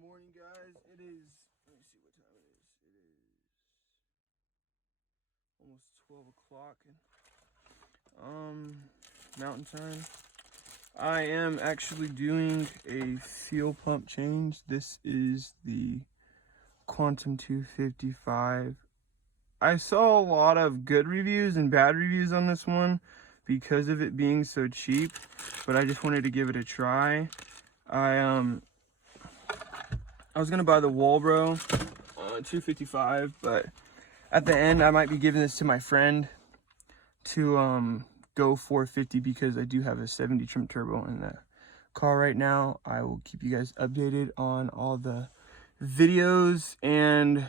morning, guys. It is, let me see what time it is. It is almost 12 o'clock. Mountain time. I am actually doing a fuel pump change. This is the Quantum 255. I saw a lot of good reviews and bad reviews on this one because of it being so cheap, but I just wanted to give it a try. I was gonna buy the Walbro 255, but at the end I might be giving this to my friend to go 450 because I do have a 70 trim turbo in the car right now. I will keep you guys updated on all the videos and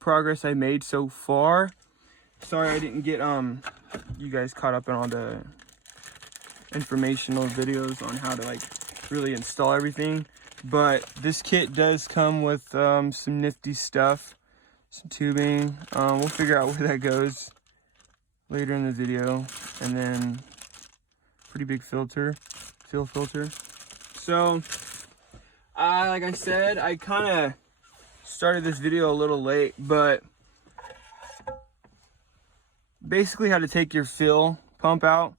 progress I made so far. Sorry I didn't get you guys caught up on all the informational videos on how to like really install everything, but this kit does come with some nifty stuff, some tubing. We'll figure out where that goes later in the video, and then pretty big fuel filter. So like I said, I kind of started this video a little late, but basically how to take your fill pump out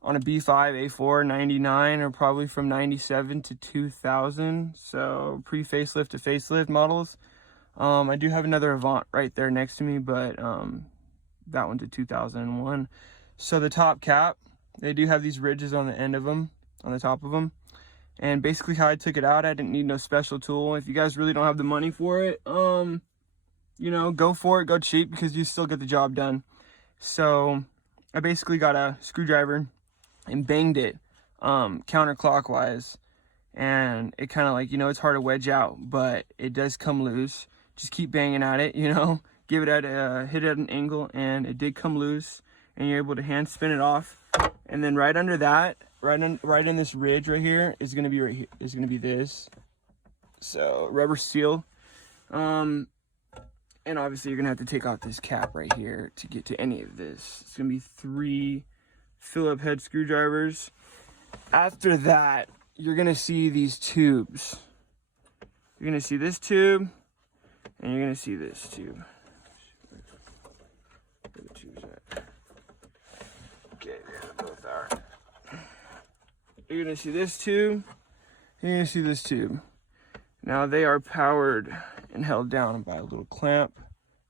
on a B5 A4 99, or probably from 97 to 2000, so pre-facelift to facelift models. I do have another Avant right there next to me, but that one's a 2001. So the top cap, they do have these ridges on the end of them, on the top of them. And basically how I took it out, I didn't need no special tool. If you guys really don't have the money for it, you know, go for it, go cheap, because you still get the job done. So I basically got a screwdriver and banged it counterclockwise, and it kind of, like, you know, it's hard to wedge out, but it does come loose. Just keep banging at it, you know, give it at hit it at an angle, and it did come loose, and you're able to hand spin it off. And then right under that, right in this ridge right here is going to be right here, is going to be this, so rubber seal. And obviously you're gonna have to take off this cap right here to get to any of this. It's gonna be 3 Phillips head screwdrivers. After that, you're gonna see these tubes. You're gonna see this tube, and you're gonna see this tube. Where the tubes at? Okay, there they both are. You're gonna see this tube, and you're gonna see this tube. Now they are powered and held down by a little clamp,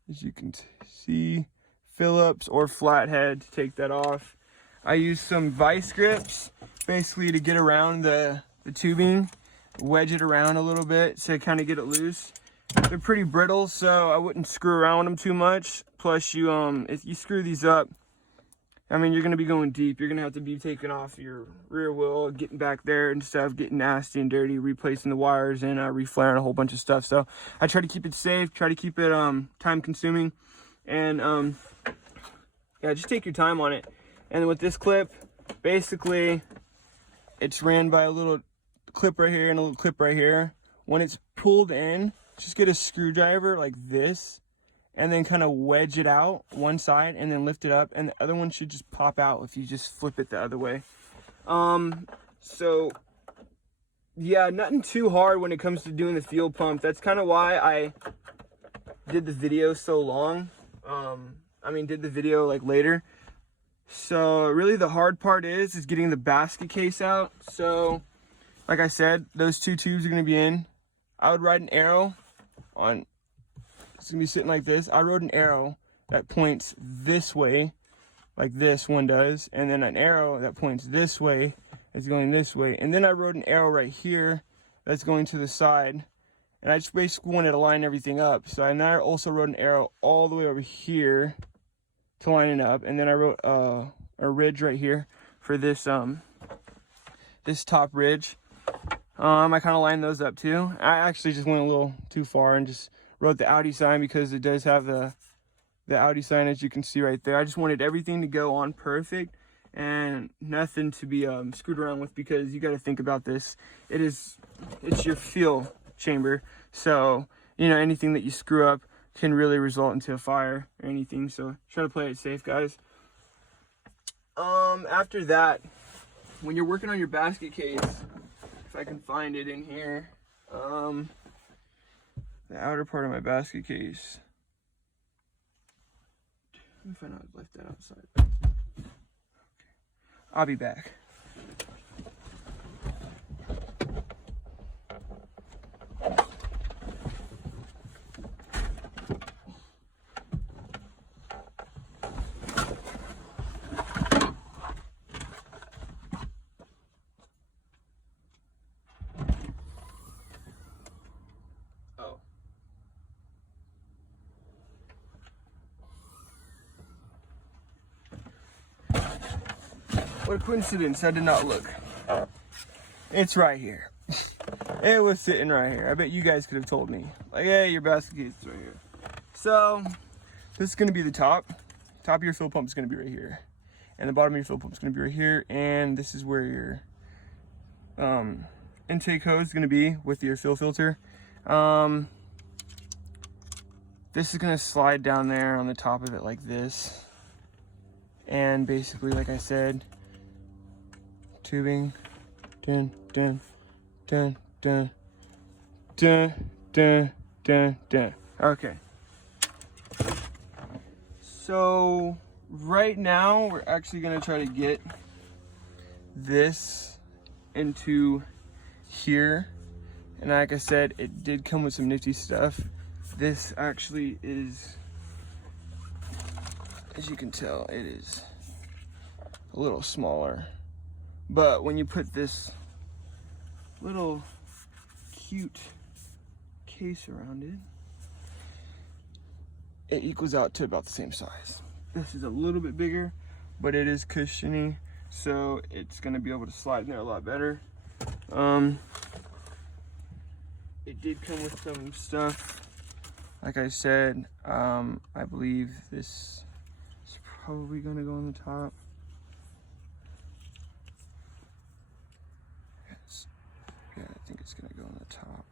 as you can see. Phillips or flathead to take that off. I use some vice grips basically to get around the tubing, wedge it around a little bit to kind of get it loose. They're pretty brittle, so I wouldn't screw around with them too much. Plus, you if you screw these up, I mean, you're gonna be going deep. You're gonna have to be taking off your rear wheel, getting back there and stuff, getting nasty and dirty, replacing the wires, and reflaring a whole bunch of stuff. So I try to keep it safe, try to keep it time consuming, and yeah, just take your time on it. And with this clip, basically, it's ran by a little clip right here and a little clip right here. When it's pulled in, just get a screwdriver like this, and then kind of wedge it out one side and then lift it up, and the other one should just pop out if you just flip it the other way. So yeah, nothing too hard when it comes to doing the fuel pump. That's kind of why I did the video so long. Did the video like later. So really the hard part is getting the basket case out. So like I said, those 2 tubes are gonna be in. I would write an arrow on, it's gonna be sitting like this. I wrote an arrow that points this way, like this one does, and then an arrow that points this way is going this way. And then I wrote an arrow right here that's going to the side. And I just basically wanted to line everything up. So I also wrote an arrow all the way over here to line it up. And then I wrote a ridge right here for this this top ridge. I kind of lined those up too. I actually just went a little too far and just wrote the Audi sign because it does have the Audi sign, as you can see right there. I just wanted everything to go on perfect and nothing to be screwed around with, because you got to think about this. It's your fuel chamber, so you know, anything that you screw up can really result into a fire or anything. So try to play it safe, guys. After that, when you're working on your basket case, if I can find it in here, the outer part of my basket case. Let me find out I left that outside. Okay. I'll be back. What a coincidence, I did not look. It's right here. It was sitting right here. I bet you guys could have told me. Like, hey, your basket case is right here. So, this is gonna be the top. Top of your fill pump is gonna be right here. And the bottom of your fill pump is gonna be right here. And this is where your intake hose is gonna be with your fill filter. This is gonna slide down there on the top of it like this. And basically, like I said, tubing, dun, dun, dun, dun, dun, dun, dun, dun. Okay. So right now we're actually gonna try to get this into here. And like I said, it did come with some nifty stuff. This actually is, as you can tell, it is a little smaller. But when you put this little cute case around it, it equals out to about the same size. This is a little bit bigger, but it is cushiony, so it's gonna be able to slide in there a lot better. It did come with some stuff. Like I said, I believe this is probably gonna go on the top. Yeah, I think it's gonna go on the top.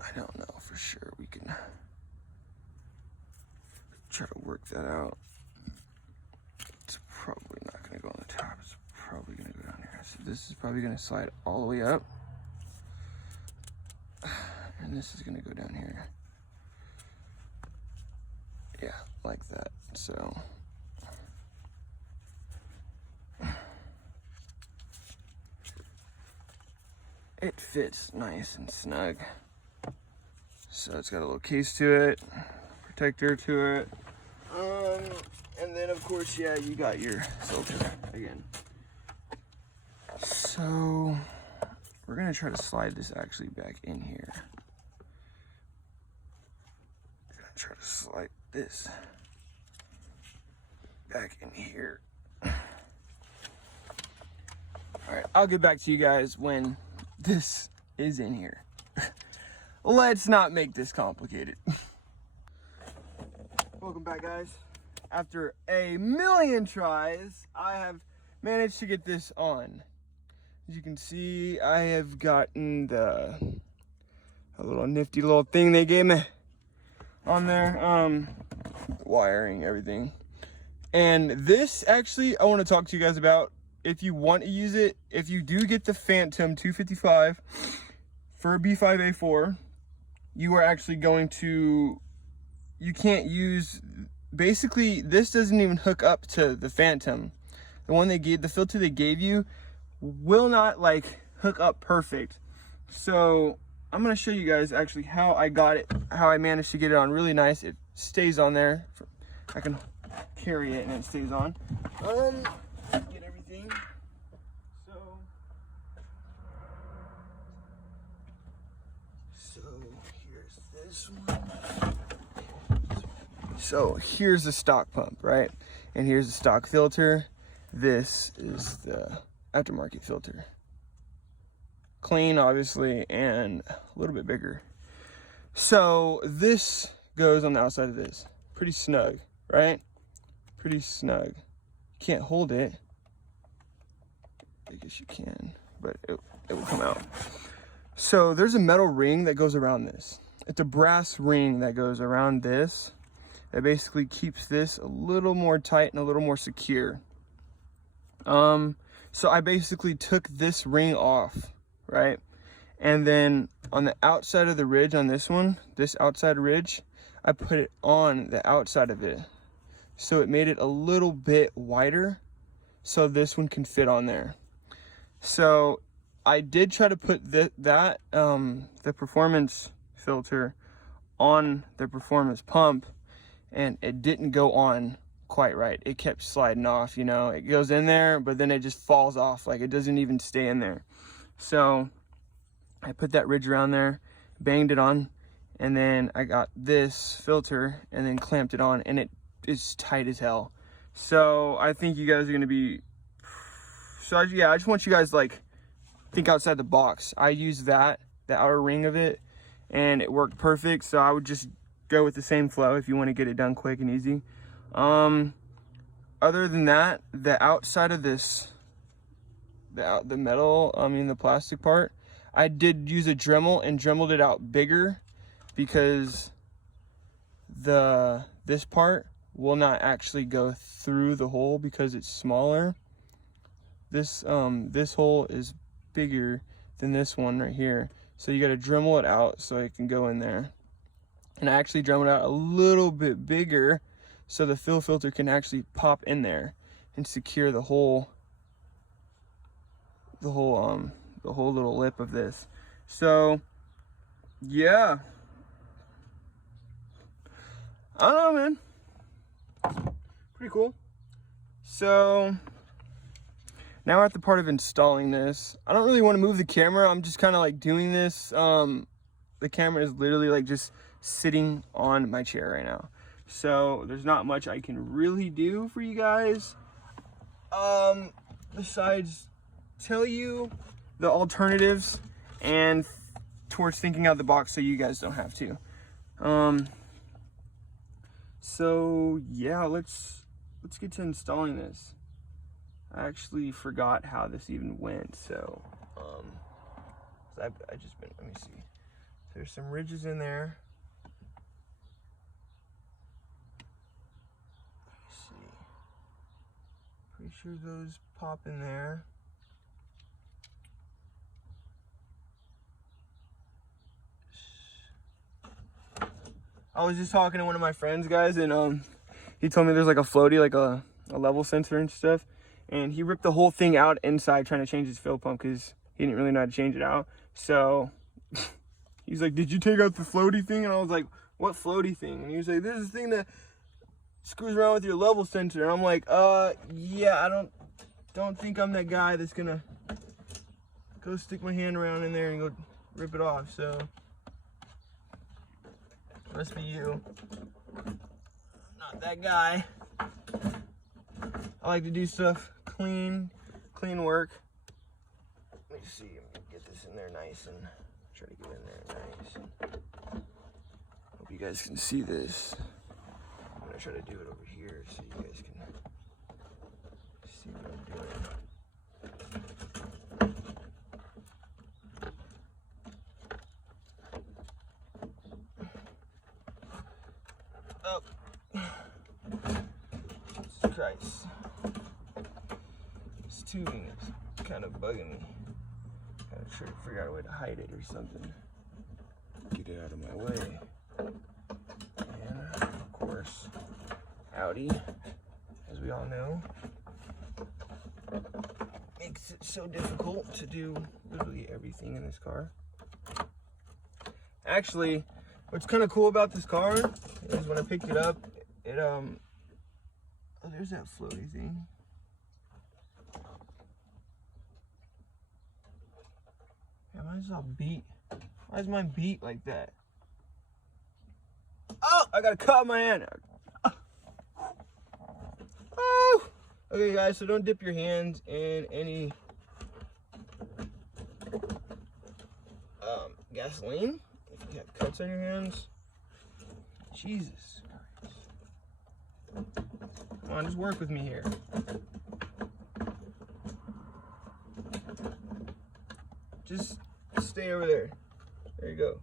I don't know for sure. We can try to work that out. It's probably not gonna go on the top. It's probably gonna go down here. So this is probably gonna slide all the way up. And this is gonna go down here. Yeah, like that. So it fits nice and snug. So it's got a little case to it, protector to it. And then of course, yeah, you got your filter again. So we're gonna try to slide this actually back in here. Gonna try to slide this back in here. All right, I'll get back to you guys when this is in here. Let's not make this complicated. Welcome back, guys. After a million tries, I have managed to get this on. As you can see, I have gotten a little nifty little thing they gave me on there. Wiring, everything. And this, actually, I want to talk to you guys about. If you want to use it, if you do get the Phantom 255 for a B5A4, you are actually going to, you can't use, basically this doesn't even hook up to the Phantom. The one they gave, the filter they gave you will not like hook up perfect. So I'm going to show you guys actually how I got it, how I managed to get it on really nice. It stays on there. I can carry it and it stays on. Get everything. So here's this one. So here's the stock pump, right? And here's the stock filter. This is the aftermarket filter. Clean, obviously, and a little bit bigger. So this goes on the outside of this. Pretty snug, right? Pretty snug. You can't hold it. I guess you can, but it will come out. So there's a metal ring that goes around this. It's a brass ring that goes around this that basically keeps this a little more tight and a little more secure. So I basically took this ring off, right? And then on the outside of the ridge on this one, this outside ridge, I put it on the outside of it. So it made it a little bit wider so this one can fit on there. So I did try to put the performance filter on the performance pump, and it didn't go on quite right. It kept sliding off, you know. It goes in there, but then it just falls off, like it doesn't even stay in there. So I put that ridge around there, banged it on, and then I got this filter and then clamped it on, and it is tight as hell. So I think you guys are gonna be, so yeah, I just want you guys to like think outside the box. I used that, the outer ring of it, and it worked perfect. So I would just go with the same flow if you want to get it done quick and easy. Other than that, the outside of this, the metal, the plastic part, I did use a Dremel and dremeled it out bigger because this part will not actually go through the hole because it's smaller. This hole is bigger than this one right here. So you gotta Dremel it out so it can go in there. And I actually Dremeled it out a little bit bigger so the fill filter can actually pop in there and secure the whole little lip of this. So yeah, I don't know, man. Pretty cool. So now we're at the part of installing this. I don't really want to move the camera. I'm just kind of like doing this. The camera is literally like just sitting on my chair right now. So there's not much I can really do for you guys. Besides tell you the alternatives and towards thinking out the box so you guys don't have to. So yeah, let's get to installing this. I actually forgot how this even went, so I just been, let me see. There's some ridges in there. Let me see. Pretty sure those pop in there. I was just talking to one of my friends, guys, and he told me there's like a floaty, like a level sensor and stuff. And he ripped the whole thing out inside trying to change his fill pump because he didn't really know how to change it out. So he's like, did you take out the floaty thing? And I was like, what floaty thing? And he was like, this is the thing that screws around with your level sensor. And I'm like, yeah, I don't think I'm that guy that's gonna go stick my hand around in there and go rip it off. So must be you. Not that guy. I like to do stuff clean work. Let me see, let me get this in there nice and try to get in there nice. Hope you guys can see this. I'm gonna try to do it over here so you guys can see what I'm doing. Oh, Jesus Christ. This tubing is kind of bugging me. Gotta try to figure out a way to hide it or something. Get it out of my way. And of course, Audi, as we all know, makes it so difficult to do literally everything in this car. Actually, what's kind of cool about this car is when I picked it up, it oh, there's that floaty thing. Yeah, mine's all beat. Why is mine beat like that? Oh, I got a cut on my hand. Oh! Okay, guys, so don't dip your hands in any gasoline if you have cuts on your hands. Jesus Christ. Come on, just work with me here. Just stay over there. There you go.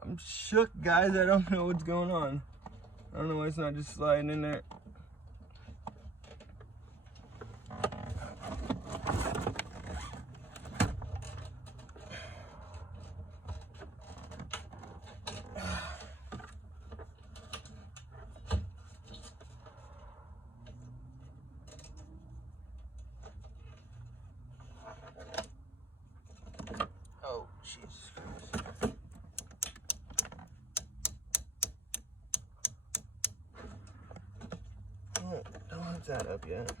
I'm shook, guys. I don't know what's going on. I don't know why it's not just sliding in there. that up yet.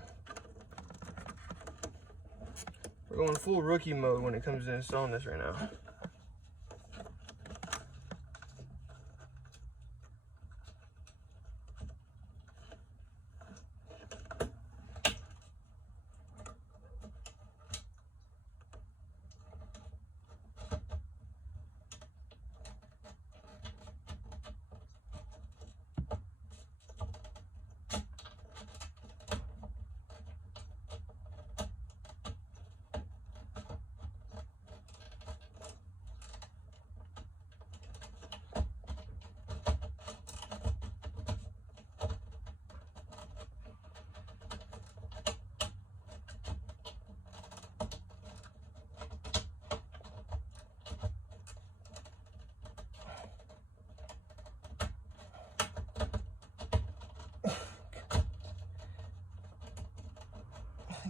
We're going full rookie mode when it comes to installing this right now.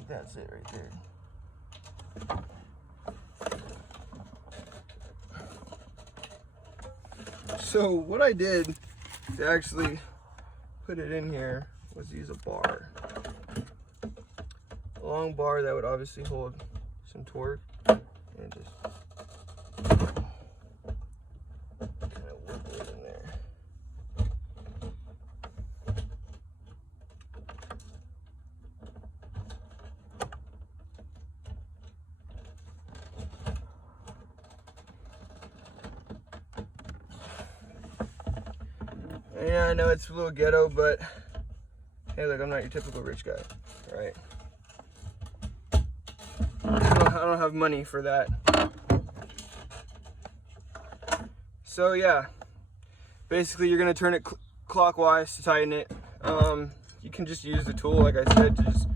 That's it right there. So what I did to actually put it in here was use a bar. A long bar that would obviously hold some torque, and just kind of wiggle it in there. Yeah, I know it's a little ghetto, but hey, look, I'm not your typical rich guy, right? I don't have money for that. So yeah, basically you're gonna turn it clockwise to tighten it. You can just use the tool, like I said, to just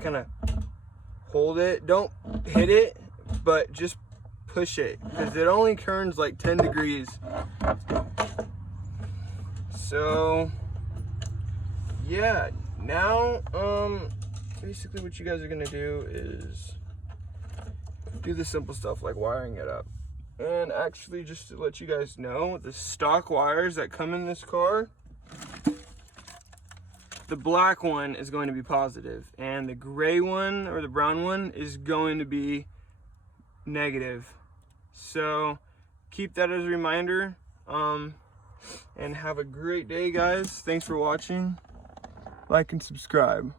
kind of hold it. Don't hit it, but just push it, because it only turns like 10 degrees. So yeah, now basically what you guys are gonna do is do the simple stuff like wiring it up. And actually, just to let you guys know, the stock wires that come in this car, the black one is going to be positive, and the gray one or the brown one is going to be negative. So keep that as a reminder. And have a great day, guys. Thanks for watching. Like and subscribe.